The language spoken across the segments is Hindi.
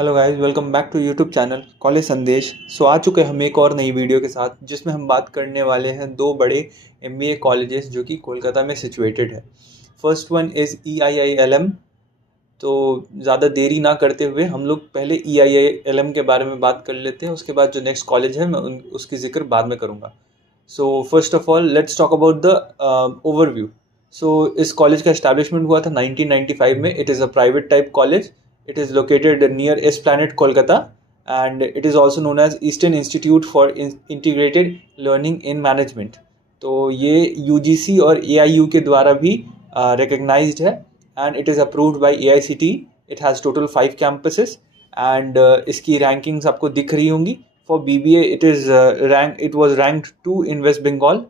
Hello guys, welcome back to YouTube channel college Sandesh. आ चुके हम एक और नई वीडियो के साथ, जिसमें हम बात करने वाले हैं दो बड़े एमबीए कॉलेजेस जो कि कोलकाता में सिचुएटेड है। First one is EIILM। तो ज़्यादा देरी ना करते हुए हम लोग पहले EIILM के बारे में बात कर लेते हैं, उसके बाद जो नेक्स्ट कॉलेज है मैं उसकी जिक्र बाद में करूँगा। So first of all let's talk about the overview. इस कॉलेज का एस्टैब्लिशमेंट हुआ था 1995 में। It is a private type college. It is located near Esplanade, Kolkata, and it is also known as Eastern Institute for Integrated Learning in Management. तो ये UGC और AIU के द्वारा भी recognized है, and it is approved by AICTE. It has total 5 campuses, and इसकी rankings आपको दिख रही होंगी. For BBA it was ranked 2 in West Bengal.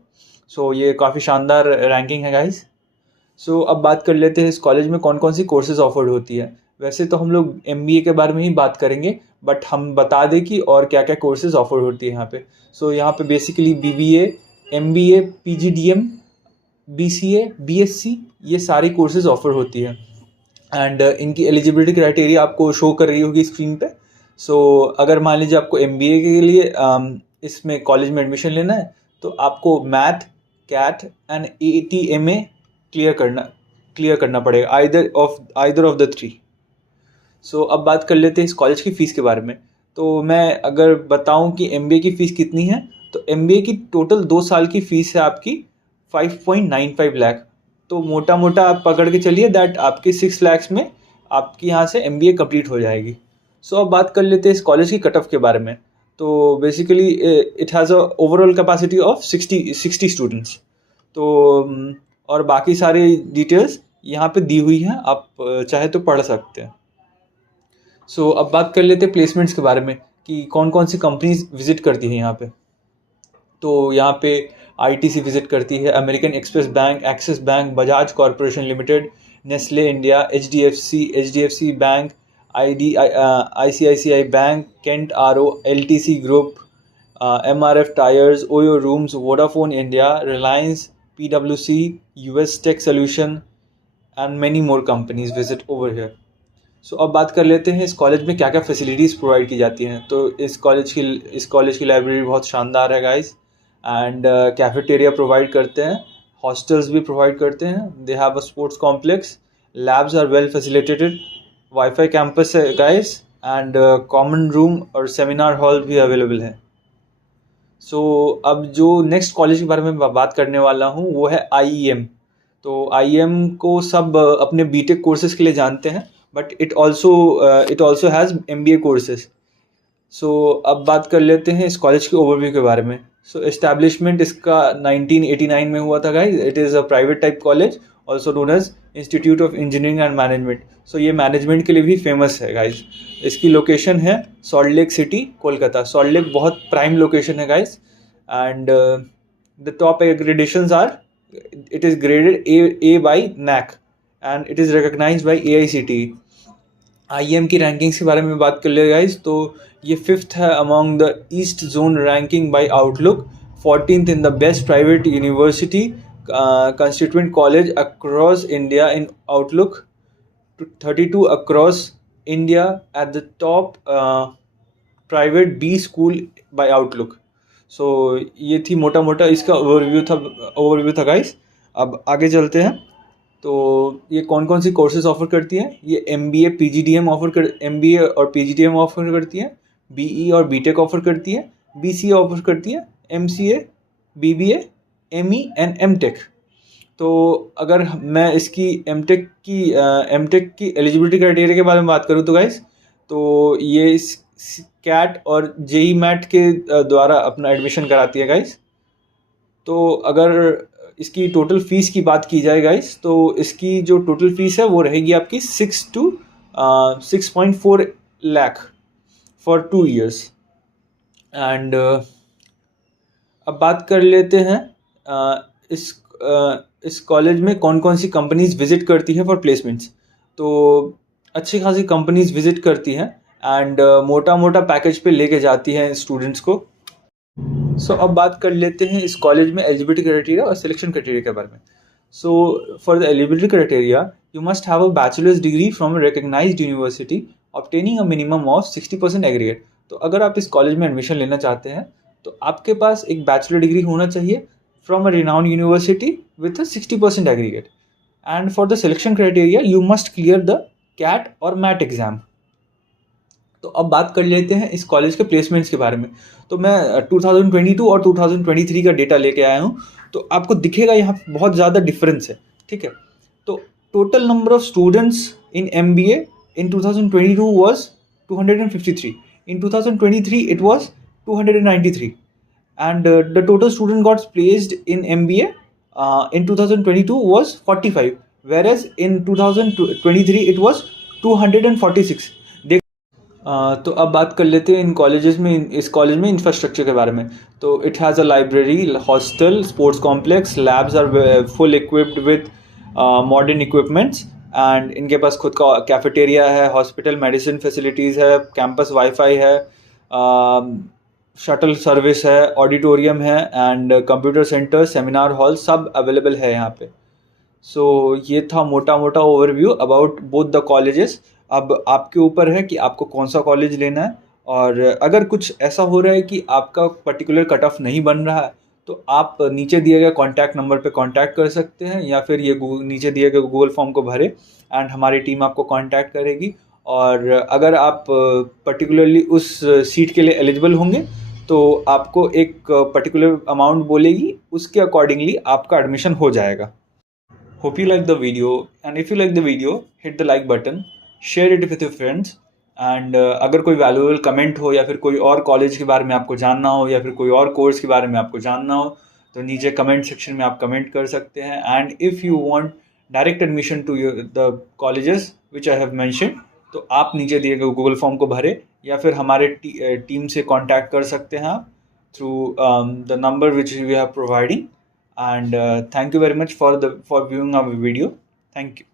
So ये काफ़ी शानदार रैंकिंग है गाइस. अब बात कर लेते हैं इस कॉलेज में कौन कौन सी कोर्सेज ऑफर्ड होती है. वैसे तो हम लोग MBA के बारे में ही बात करेंगे, बट हम बता दें कि और क्या क्या कोर्सेज ऑफर होती है यहाँ पे. यहाँ पे basically BBA, MBA, PGDM, BCA, BSc ये सारी कोर्सेज ऑफर होती है. एंड इनकी एलिजिबिलिटी क्राइटेरिया आपको शो कर रही होगी स्क्रीन पे. अगर मान लीजिए आपको MBA के लिए इसमें कॉलेज में एडमिशन लेना है, तो आपको math, CAT and ATMA clear करना पड़ेगा, आइदर ऑफ द थ्री. अब बात कर लेते हैं इस कॉलेज की फ़ीस के बारे में. तो मैं अगर बताऊं कि MBA की फ़ीस कितनी है, तो MBA की टोटल 2 साल की फ़ीस है आपकी 5.95 लाख. तो मोटा मोटा आप पकड़ के चलिए दैट आपके 6 लाख में आपकी यहाँ से MBA कंप्लीट हो जाएगी. अब बात कर लेते हैं इस कॉलेज की कट ऑफ के बारे में. तो basically it has a overall capacity of 60 students. और बाकी सारी डिटेल्स यहाँ पे दी हुई हैं, आप चाहे तो पढ़ सकते हैं. अब बात कर लेते हैं प्लेसमेंट्स के बारे में कि कौन कौन सी कंपनीज विजिट करती हैं यहाँ पे. तो यहाँ पे ITC विजिट करती है, American Express bank, Axis bank, Bajaj corporation limited, Nestle India, HDFC bank, ICICI bank, Kent RO, LTC group, MRF tyres, OYO rooms, Vodafone India, Reliance, PwC, US tech solution and many more companies visit over here. अब बात कर लेते हैं इस कॉलेज में क्या क्या फैसिलिटीज़ प्रोवाइड की जाती हैं. तो इस कॉलेज की लाइब्रेरी बहुत शानदार है गाइस. एंड कैफेटेरिया प्रोवाइड करते हैं, हॉस्टल्स भी प्रोवाइड करते हैं, they have a sports complex, labs are well facilitated, wifi campus है गाइस, एंड कॉमन रूम और सेमिनार हॉल भी अवेलेबल है. अब जो नेक्स्ट कॉलेज के बारे में बात करने वाला हूँ वो है IEM. तो IEM को सब अपने BTech कोर्सेज के लिए जानते हैं, but it also has MBA courses. अब बात कर लेते हैं इस कॉलेज के ओवरव्यू के बारे में. एस्टैब्लिशमेंट इसका 1989 में हुआ था guys. It is a private type college, also known as institute of engineering and management. ये मैनेजमेंट के लिए भी फेमस है गाइज. इसकी लोकेशन है Salt Lake City, Kolkata. Salt Lake बहुत प्राइम लोकेशन है guys. And the top accreditations are, it is graded A by NAC and it is recognized by AICTE. IEM की रैंकिंग्स के बारे में बात कर ले गाइज, तो ये 5th है among the east zone ranking bye outlook, 14th in the best private university constituent college across India in outlook, 32 across India at the top private B school by outlook. ये थी मोटा मोटा इसका ओवरव्यू था गाइस. अब आगे चलते हैं. तो ये कौन कौन सी कोर्सेज ऑफर करती हैं. ये MBA और PGDM ऑफर करती हैं, BE और BTech ऑफर करती है, BCA ऑफर करती है, MCA, BBA, ME and MTech. तो अगर मैं इसकी MTech की एलिजिबिलिटी क्राइटेरिया के बारे में बात करूँ तो गाइस, तो ये कैट और JEE मैट के द्वारा अपना एडमिशन कराती है गाइस. तो अगर इसकी टोटल फ़ीस की बात की जाए गाइस, तो इसकी जो टोटल फ़ीस है वो रहेगी आपकी 6 to 6.4 lakh for 2 years. And अब बात कर लेते हैं इस कॉलेज में कौन कौन सी कंपनीज विज़िट करती है फॉर प्लेसमेंट्स. तो अच्छी खासी कंपनीज विज़िट करती हैं एंड मोटा मोटा पैकेज पे लेके जाती हैं स्टूडेंट्स को. अब बात कर लेते हैं इस कॉलेज में एलिजिबिलिटी क्राइटेरिया और सिलेक्शन क्राइटेरिया के बारे में. For the eligibility criteria, you must have a bachelor's degree from a recognized university obtaining a minimum of 60% aggregate. तो अगर आप इस कॉलेज में एडमिशन लेना चाहते हैं तो आपके पास एक बैचलर डिग्री होना चाहिए from a renowned university with 60% aggregate. And for the selection criteria you must clear the CAT और मैट एग्जाम। तो अब बात कर लेते हैं इस कॉलेज के प्लेसमेंट्स के बारे में। तो मैं 2022 और 2023 का डेटा लेके आया हूँ। तो आपको दिखेगा यहाँ बहुत ज़्यादा डिफरेंस है, ठीक है। तो total number of students in MBA in 2022 was 253. In 2023 it was 293, and the total student got placed in MBA in 2022 was 45, whereas in 2023 it was 246। तो अब बात कर लेते हैं इन कॉलेजेस में, इस कॉलेज में इंफ्रास्ट्रक्चर के बारे में। तो it has a library, hostel, sports complex, labs are full equipped with modern equipments, and इनके पास खुद का कैफेटेरिया है, हॉस्पिटल, मेडिसिन फैसिलिटीज़ है, कैंपस वाईफाई है, शटल सर्विस है, ऑडिटोरियम है, and computer centre, seminar hall सब अवेलेबल है यहाँ पे। सो ये था मोटा मोटा overview about both the colleges. अब आपके ऊपर है कि आपको कौन सा कॉलेज लेना है, और अगर कुछ ऐसा हो रहा है कि आपका पर्टिकुलर कट ऑफ नहीं बन रहा है तो आप नीचे दिए गए कॉन्टैक्ट नंबर पे कांटेक्ट कर सकते हैं, या फिर ये नीचे दिए गए गूगल फॉर्म को भरें एंड हमारी टीम आपको कांटेक्ट करेगी। और अगर आप पर्टिकुलरली उस सीट के लिए एलिजिबल होंगे तो आपको एक पर्टिकुलर अमाउंट बोलेगी, उसके अकॉर्डिंगली आपका एडमिशन हो जाएगा। Hope you like the video, and if you like the video, hit the like button, share it with your friends, and अगर कोई वैल्यूएबल कमेंट हो या फिर कोई और कॉलेज के बारे में आपको जानना हो या फिर कोई और कोर्स के बारे में आपको जानना हो तो नीचे कमेंट सेक्शन में आप कमेंट कर सकते हैं। And if you want direct admission to the colleges which I have mention तो आप नीचे दिए गए गूगल फॉर्म को भरें या फिर हमारे टीम से कांटेक्ट कर सकते हैं आप through the number which we are providing. And thank you very much for viewing our video. Thank you.